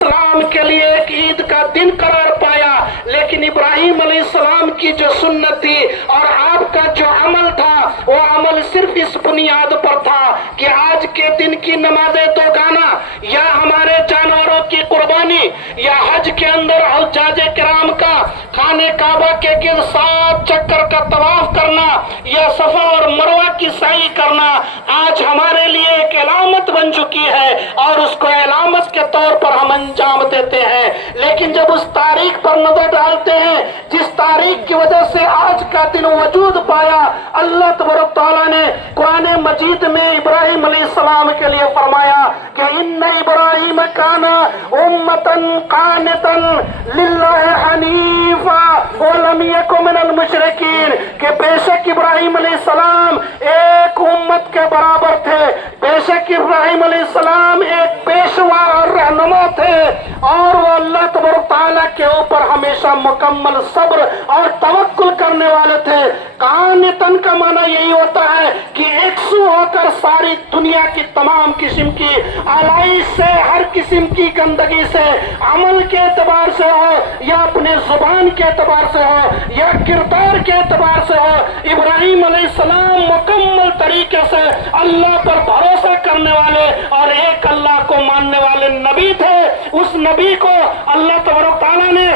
السلام کے لیے ایک عید کا دن قرار پایا، لیکن ابراہیم علیہ السلام کی جو سنت تھی اور آپ کا جو عمل تھا وہ عمل صرف اس بنیاد پر تھا کہ آج کے دن کی نمازیں دوگانا یا ہمارے جانوروں کی قربانی یا حج کے اندر حجاج کرام کا خانہ کعبہ کے گرد 7 چکر کا طواف کرنا یا صفا اور مروہ کی سعی کرنا آج ہمارے لیے ایک علامت بن چکی ہے اور اس کو علامت کے طور پر ہم انجام دیتے ہیں۔ لیکن جب اس تاریخ پر نظر ڈالتے ہیں جس تاریخ کی وجہ سے آج کا دن وجود پایا، اللہ تبارک تعالیٰ نے قرآن مجید میں ابراہیم علیہ السلام کے لیے فرمایا کہ ان ابراہیم کان امتن قانتن للہ حنیفا ولم یکن من المشرکین، کہ بے شک ابراہیم علیہ السلام ایک امت کے برابر تھے، بے شک ابراہیم علیہ السلام ایک پیشوا اور رہنما تھے اور وہ اللہ تبارک تعالیٰ کے اوپر ہمیشہ مکمل صبر اور توکل کرنے والے تھے۔ قانتن کا معنی یہی ہوتا ہے کہ یکسو ہو کر ساری دنیا کی تمام قسم کی آلائش سے، ہر قسم کی گندگی سے، عمل کے اعتبار سے ہو یا اپنے زبان کے اعتبار سے ہو یا کردار کے اعتبار سے ہو، ابراہیم علیہ السلام مکمل طریقے سے اللہ پر بھروسہ کرنے والے اور ایک اللہ کو ماننے والے نبی تھے۔ اس نبی کو اللہ تبارک تعالیٰ نے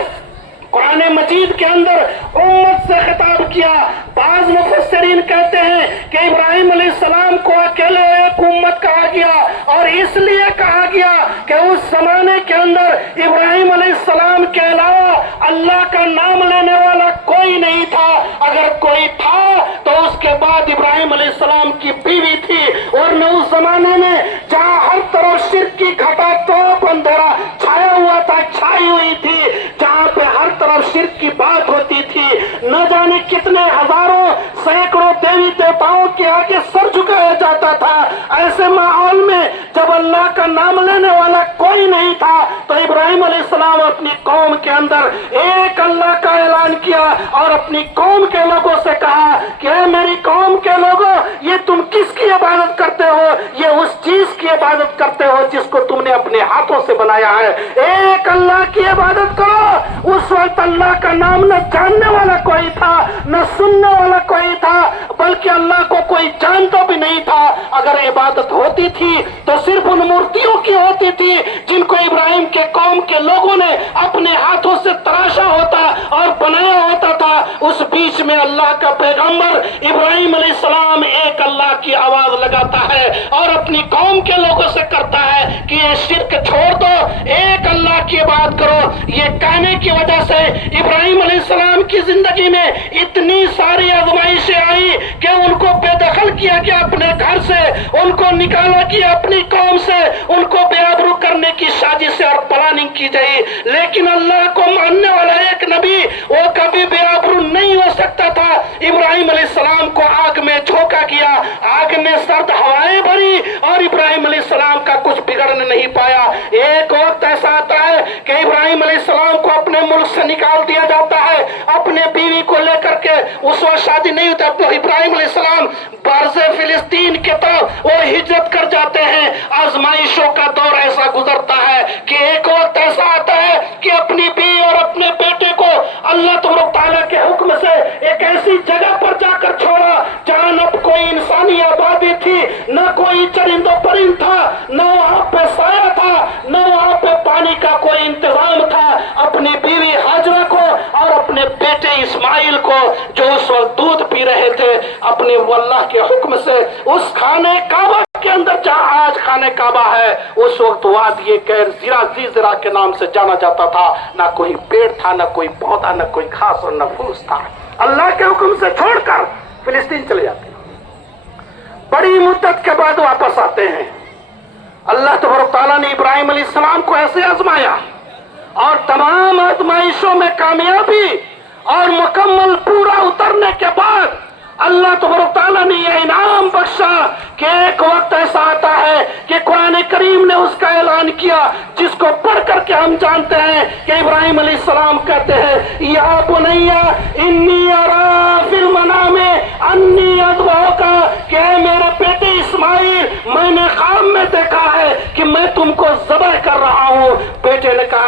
قرآن مجید کے اندر امت سے خطاب کیا۔ بعض مفسرین کہتے ہیں کہ ابراہیم علیہ السلام کو اکیلے ایک امت کہا گیا اور اس لیے کہا گیا کہ اس زمانے کے اندر ابراہیم علیہ السلام کے علاوہ اللہ کا نام لینے والا کوئی نہیں تھا، اگر کوئی تھا تو اس کے بعد ابراہیم علیہ السلام کی بیوی تھی، ورنہ اس زمانے میں جہاں ہر طرف شرک کی گھٹا توپ اندھیرا چھایا ہوا تھا، چھائی ہوئی تھی، جہاں پہ ہر طرف شرک کی بات ہوتی تھی، نہ جانے کتنے ہزاروں سینکڑوں دیوی دیوتاؤں کے آگے سر جھکایا جاتا تھا، ایسے ماحول میں جب اللہ کا نام لینے والا کوئی نہیں تھا تو ابراہیم علیہ السلام اپنی قوم کے اندر ایک اللہ کا اعلان کیا اور اپنی قوم کے لوگوں سے کہا کہ اے میری قوم کے لوگوں، یہ تم کس کی عبادت کرتے ہو؟ یہ اس چیز کی عبادت کرتے ہو جس کو تم نے اپنے ہاتھوں سے بنایا ہے، ایک اللہ کی عبادت کرو۔ اس وقت اللہ کا نام نہ جاننے والا کوئی تھا، نہ سننے والا کوئی تھا، بلکہ اللہ کو کوئی جانتا بھی نہیں تھا۔ اگر عبادت ہوتی تھی تو صرف ان مورتیوں کی ہوتی تھی جن کو ابراہیم کے قوم کے لوگوں نے اپنے ہاتھوں سے تراشا ہوتا اور بنایا ہوتا تھا۔ اس بیچ میں اللہ کا پیغمبر ابراہیم علیہ السلام ایک اللہ کی آواز لگاتا ہے اور اپنی قوم کے لوگوں سے کرتا ہے کہ یہ شرک چھوڑ دو، ایک اللہ کی عبادت کرو۔ یہ کہنے کی وجہ سے ابراہیم علیہ السلام کی زندگی میں اتنی ساری آزمائشیں آئی کہ ان کو بے دخل کیا گیا اپنے گھر سے، ان کو نکالا گیا اپنی قوم سے، ان کو بے آبرو کرنے کی سازشیں اور پلاننگ کی گئی، لیکن اللہ کو ماننے والا ایک نبی وہ کبھی بے آبرو نہیں ہو سکتا تھا۔ ابراہیم علیہ السلام کو آگ میں جھونکا گیا، آگ نے سرد ہوائیں بھری اور ابراہیم علیہ السلام کا کچھ بگڑنے نہیں پایا۔ ایک وقت ایسا آتا ہے کہ ابراہیم علیہ السلام کو اپنے ملک سے نکال دیا جاتا ہے، اپنے بیوی کو لے کر کے، اس وقت شادی نہیں ہوتا تو ابراہیم علیہ السلام برز فلسطین کے طرف وہ ہجرت کر جاتے ہیں۔ آزمائشوں کا دور ایسا گزرتا ہے کہ ایک وقت ایسا آتا ہے کہ اپنی بیوی اور اپنے بیٹے کو اللہ تبارک تعالیٰ کے حکم سے ایک ایسی جگہ پر جا کر چھوڑا جہاں نہ کوئی انسانی آبادی تھی، نہ کوئی چرند و پرند تھا، نہ وہاں پہ سایہ تھا، نہ وہاں پہ پانی کا کوئی انتظام تھا۔ اپنی بیوی ہاجرہ کو اور اپنے بیٹے اسماعیل کو جو اس وقت دودھ پی رہے تھے، اپنے اللہ کے حکم سے اس خانہ کعبہ کے اندر جہاں آج خانہ کعبہ ہے، اس وقت وادی غیر زرا کے نام سے جانا جاتا تھا۔ نہ کوئی پیڑ تھا، نہ کوئی پودا، نہ کوئی گھاس اور نہ پھوس تھا۔ اللہ کے حکم سے چھوڑ کر فلسطین چلے جاتے ہیں، بڑی مدت کے بعد واپس آتے ہیں۔ اللہ تبارک تعالیٰ نے ابراہیم علیہ السلام کو ایسے آزمایا اور تمام آزمائشوں میں کامیابی اور مکمل پورا اترنے کے بعد اللہ تبارک تعالیٰ نے یہ انعام بخشا کہ ایک وقت ایسا آتا ہے کہ قرآن کریم نے اس کا اعلان کیا جس کو پڑھ کر کے ہم جانتے ہیں کہ ابراہیم علیہ السلام کہتے ہیں یا بنیا انی ارا فی المنام انی اذبحک، کہ اے میرے بیٹے اسماعیل، میں نے خواب میں دیکھا ہے کہ میں تم کو ذبح کر رہا ہوں۔ بیٹے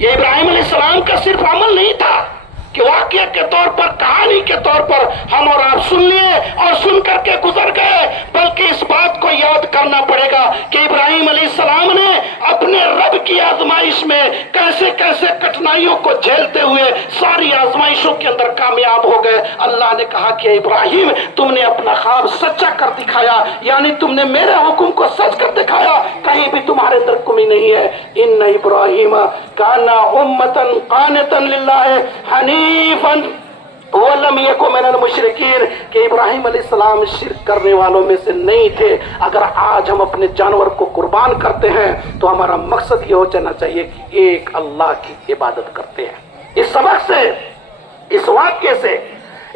یہ ابراہیم علیہ السلام کا صرف عمل نہیں تھا کہ واقعہ کے طور پر، کہانی کے طور پر ہم اور آپ سن لیے اور سن کر کے گزر گئے، بلکہ اس بات کو یاد کرنا پڑے گا کہ ابراہیم علیہ السلام نے اپنے رب کی آزمائش میں کیسے کیسے کٹھنائیوں کو جھیلتے ہوئے ساری آزمائشوں کے اندر کامیاب ہو گئے۔ اللہ نے کہا کہ ابراہیم تم نے اپنا خواب سچا کر دکھایا، یعنی تم نے میرے حکم کو سچ کر دکھایا، کہیں بھی تمہارے اندر کمی نہیں ہے۔ ان ابراہیم کان امۃ قانتا للہ حنیفا ولم یکن من المشرکین، کہ ابراہیم علیہ السلام شرک کرنے والوں میں سے نہیں تھے۔ اگر آج ہم اپنے جانور کو قربان کرتے ہیں تو ہمارا مقصد یہ ہو جانا چاہیے کہ ایک اللہ کی عبادت کرتے ہیں۔ اس سبق سے، اس واقعے سے،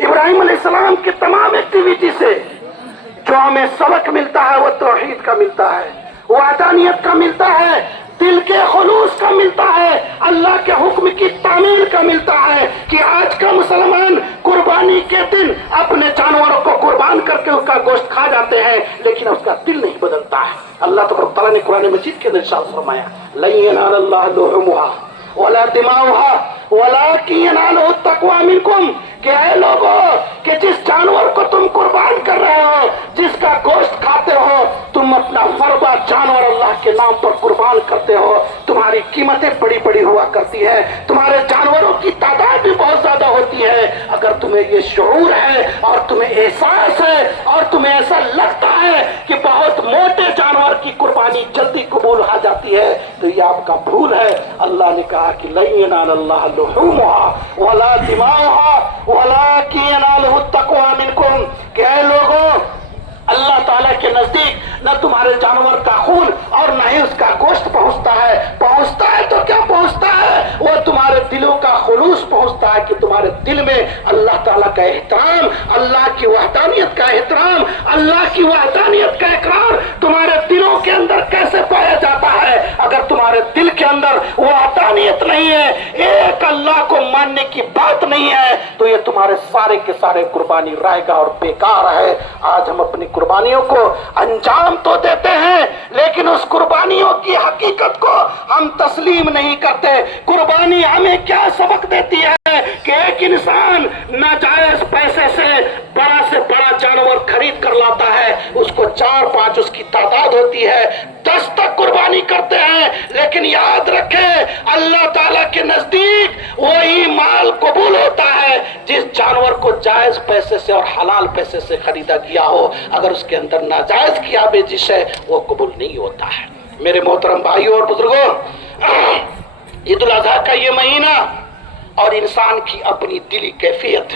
ابراہیم علیہ السلام کی تمام ایکٹیویٹی سے جو ہمیں سبق ملتا ہے وہ توحید کا ملتا ہے، وحدانیت کا ملتا ہے، دل کے خلوص کا ملتا ہے، اللہ کے حکم کی تعمیل کا ملتا ہے کہ آج کا مسلمان قربانی کے دن اپنے جانوروں کو قربان کر کے اس کا گوشت کھا جاتے ہیں، لیکن اس کا دل نہیں بدلتا ہے۔ اللہ تبارک تعالیٰ نے قرآن مجید کے اندر ارشاد فرمایا لن ينال الله لحومها ولا دماؤها ولكن يناله التقوى منكم، کہ اے لوگوں کہ جس جانور کو تم قربان کر رہے ہو، جس کا گوشت کھاتے ہو، تم اپنا فربا جانور اللہ کے نام پر قربان کرتے ہو، تمہاری قیمتیں بڑی بڑی ہوا کرتی ہے، تمہارے جانوروں کی تعداد بھی بہت زیادہ ہوتی ہے۔ اگر تمہیں یہ شعور ہے اور تمہیں احساس ہے اور تمہیں ایسا لگتا ہے کہ بہت موٹے جانور کی قربانی جلدی قبول ہو جاتی ہے تو یہ آپ کا بھول ہے۔ اللہ نے کہا کہ لن ينال الله لحومها ولا دماؤها ولكن يناله التقوى منكم، کہ اے لوگوں اللہ تعالیٰ کے نزدیک نہ تمہارے جانور کا خون اور نہ ہی اس کا گوشت پہنچتا ہے، پہنچتا ہے تو کیا پہنچتا ہے، وہ تمہارے دلوں کا خلوص پہنچتا ہے کہ تمہارے دل میں اللہ تعالیٰ کا احترام، اللہ کی وحدانیت کا احترام، اللہ کی وحدانیت کا اقرار تمہارے دلوں کے اندر کیسے پایا جاتا ہے۔ اگر تمہارے دل کے اندر وحدانیت نہیں ہے، ایک اللہ کو ماننے کی بات نہیں ہے، تو یہ تمہارے سارے کے سارے قربانی رائے گا اور بیکار ہے۔ آج ہم اپنی قربانیوں کو انجام تو دیتے ہیں لیکن اس قربانیوں کی حقیقت کو ہم تسلیم نہیں کرتے۔ قربانی ہمیں کیا سبق دیتی ہے کہ ایک انسان ناجائز پیسے سے بڑا جانور خرید کر لاتا ہے، اس کو 4-5 اس کی تعداد ہوتی ہے، 10 تک قربانی کرتے ہیں، لیکن یاد رکھیں اللہ تعالیٰ کے نزدیک وہی مال قبول ہوتا ہے جس جانور کو جائز پیسے سے اور حلال پیسے سے خریدا گیا ہو۔ اگر اس کے اندر ناجائز کی آمیزش ہے وہ قبول نہیں ہوتا ہے۔ میرے محترم بھائیوں اور بزرگوں، عید الاضحیٰ کا یہ مہینہ اور انسان کی اپنی دلی کیفیت،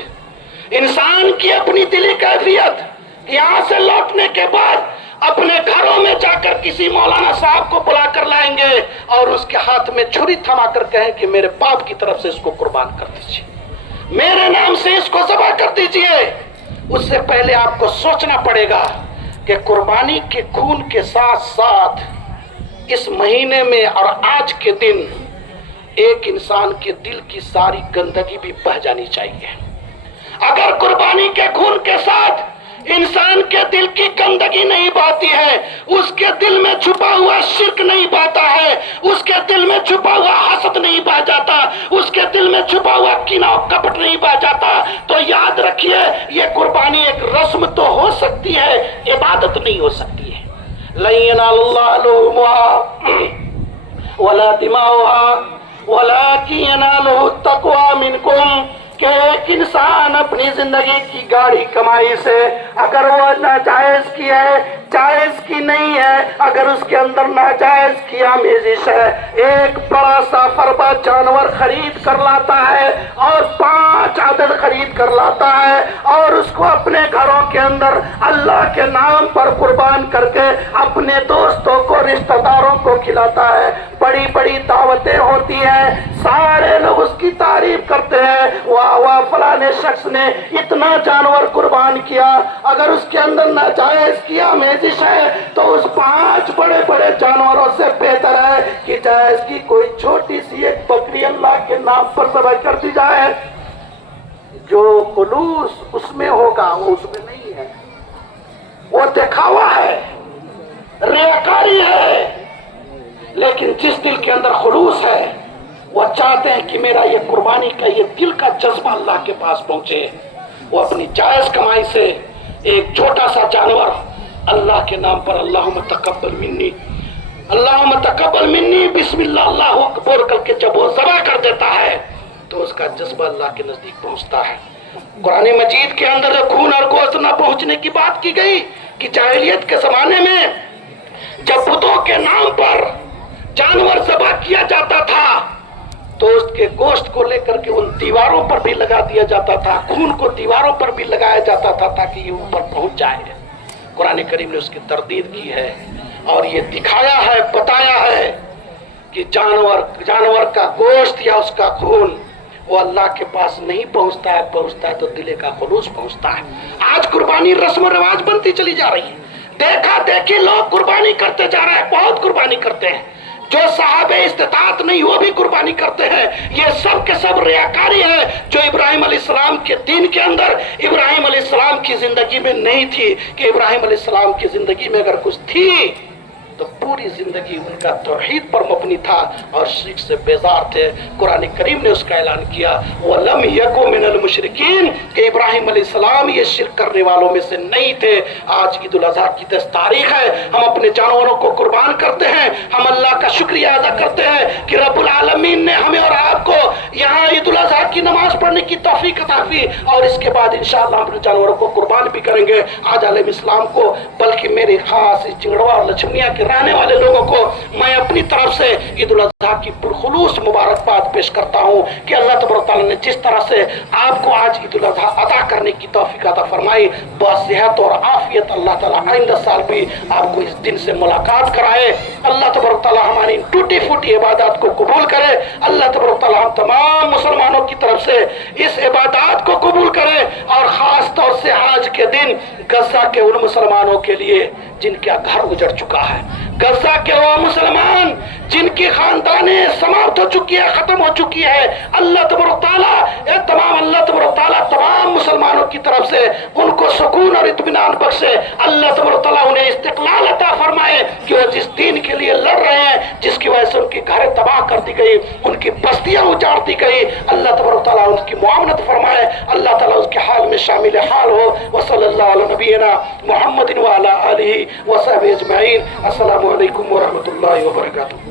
انسان کی اپنی دلی کیفیت، یہاں سے لوٹنے کے بعد اپنے گھروں میں جا کر کسی مولانا صاحب کو بلا کر لائیں گے اور اس کے ہاتھ میں چھری تھما کر کہیں کہ میرے باپ کی طرف سے اس کو قربان کر دیجیے، میرے نام سے اس کو ذبح کر دیجیے۔ اس سے پہلے آپ کو سوچنا پڑے گا کہ قربانی کے خون کے ساتھ ساتھ اس مہینے میں اور آج کے دن ایک انسان کے دل کی ساری گندگی بھی بہہ جانی چاہیے۔ اگر قربانی کے خون کے ساتھ انسان کے دل کی گندگی نہیں بہتی ہے، اس کے دل میں چھپا ہوا شرک نہیں بہتا ہے، اس کے دل میں چھپا ہوا حسد نہیں بہ جاتا، اس کے دل میں چھپا ہوا کینہ و کپٹ نہیں بہ جاتا، تو یاد رکھیے یہ قربانی ایک رسم تو ہو سکتی ہے، عبادت نہیں ہو سکتی ہے۔ لن ينال الله لحومها ولا دماؤها ولكن يناله التقوى منكم، کہ ایک انسان اپنی زندگی کی گاڑی کمائی سے اگر وہ ناجائز کی ہے، جائز کی نہیں ہے، اگر اس کے اندر ناجائز کی آمیزش ہے، ایک بڑا سا فربا جانور خرید کر لاتا ہے اور 5 عدد خرید کر لاتا ہے اور اس کو اپنے گھروں کے اندر اللہ کے نام پر قربان کر کے اپنے دوستوں کو، رشتہ داروں کو کھلاتا ہے، بڑی بڑی دعوتیں ہوتی ہیں، سارے لوگ اس کی تعریف کرتے ہیں، واہ فلانے شخص نے اتنا جانور قربان کیا۔ اگر اس کے اندر ناجائز کی آمیزش ہے تو اس 5 بڑے بڑے جانوروں سے بہتر ہے کہ جائز کی کوئی چھوٹی سی ایک بکری اللہ کے نام پر ذبح کر دی جائے۔ جو خلوص اس میں ہوگا وہ اس میں نہیں ہے، وہ دکھاوا ہے، ریاکاری ہے، لیکن جس دل کے اندر خلوص ہے وہ چاہتے ہیں کہ میرا یہ قربانی کا یہ دل کا جذبہ اللہ کے پاس پہنچے. وہ اپنی جائز کمائی سے ایک چھوٹا سا جانور اللہ کے نام پر اللہم تقبل منی، اللہم تقبل منی، بسم اللہ اللہ اکبر کر کے جب وہ ذبح کر دیتا ہے تو اس کا جذبہ اللہ کے نزدیک پہنچتا ہے. قرآن مجید کے اندر جو خون اور گوشت نہ پہنچنے کی بات کی گئی کہ جاہلیت کے زمانے میں جب بتوں کے نام پر جانور ذبح کیا جاتا تھا تو اس کے گوشت کو لے کر کے ان دیواروں پر بھی لگا دیا جاتا تھا، خون کو دیواروں پر بھی لگایا جاتا تھا تاکہ یہ اوپر پہنچ جائے. قرآن کریم نے اس کی تردید کی ہے اور یہ دکھایا ہے، بتایا ہے کہ جانور کا گوشت یا اس کا خون وہ اللہ کے پاس نہیں پہنچتا ہے تو دل کا خلوص پہنچتا ہے. آج قربانی رسم و رواج بنتی چلی جا رہی ہے. دیکھا دیکھی لوگ قربانی کرتے جا رہے ہیں، بہت قربانی کرتے ہیں. جو صاحب استطاعت نہیں وہ بھی قربانی کرتے ہیں. یہ سب کے سب ریاکاری ہے جو ابراہیم علیہ السلام کے دین کے اندر ابراہیم علیہ السلام کی زندگی میں نہیں تھی. کہ ابراہیم علیہ السلام کی زندگی میں اگر کچھ تھی تو پوری زندگی ان کا توحید پر مبنی تھا اور شرک سے بیزار تھے. قرآن کریم نے اس کا اعلان کیا وَلَمْ يَكُ مِنَ الْمُشْرِكِينَ کہ ابراہیم علیہ السلام یہ شرک کرنے والوں میں سے نہیں تھے. آج عید الاضحیٰ کی 10 تاریخ ہے، ہم اپنے جانوروں کو قربان کرتے ہیں، ہم اللہ کا شکریہ ادا کرتے ہیں کہ رب العالمین نے ہمیں اور آپ کو یہاں عید الاضحیٰ کی نماز پڑھنے کی توفیق عطا کی اور اس کے بعد انشاءاللہ ہم اپنے جانوروں کو قربان بھی کریں گے. آج عالم اسلام کو بلکہ میری خاص چنگڑوا اور لچھمنیا کے رہنے والے لوگوں کو میں اپنی طرف سے عید الاضحیٰ کی پرخلوص مبارکباد پیش کرتا ہوں کہ اللہ تبارک تعالیٰ نے جس طرح سے آپ کو آج عید الاضحیٰ ادا کرنے کی توفیق عطا فرمائی، بصحت اور عافیت اللہ تعالیٰ آئندہ سال بھی آپ کو اس دن سے ملاقات کرائے. اللہ تبارک تعالیٰ ہماری ٹوٹی پھوٹی عبادات کو قبول کرے. اللہ تبارک تعالیٰ ہم تمام مسلمانوں کی طرف سے اس عبادات کو قبول کرے اور خاص طور سے آج کے دن غزہ کے ان مسلمانوں کے لیے جن کا گھر اجڑ چکا ہے، غزہ کے وہ مسلمان جن کی خاندانیں سماپت ہو چکی ہے، ختم ہو چکی ہے، اللہ تبارک تعالیٰ تمام مسلمانوں کی طرف سے ان کو سکون اور اطمینان بخشے. اللہ تبارک تعالیٰ انہیں استقلال عطا فرمائے کہ وہ جس دین کے لیے لڑ رہے ہیں، جس کی وجہ سے ان کی گھریں تباہ کر دی گئی، ان کی بستیاں اجاڑ دی گئی، اللہ تبارک تعالیٰ ان کی معاونت فرمائے. اللہ تعالیٰ اس کے حال میں شامل حال ہو. وصلی اللہ علی نبینا محمد وعلی آلہ وصحبہ اجمعین. السلام علیکم ورحمۃ اللہ وبرکاتہ.